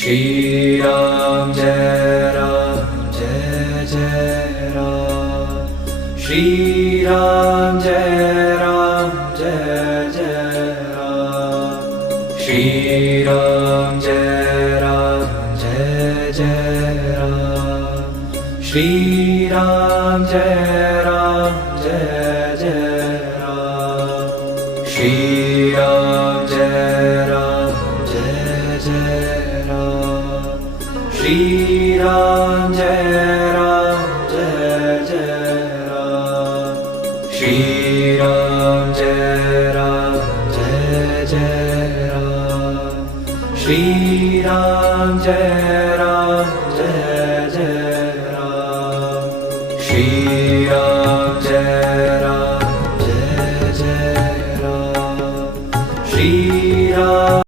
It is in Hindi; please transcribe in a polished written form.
श्री राम जय जय राम। श्री राम जय जय राम। श्री राम जय जय राम। श्री राम जय जय राम। श्री राम जय जय राम। श्री राम जय जय राम। श्री राम जय जय राम। श्री राम जय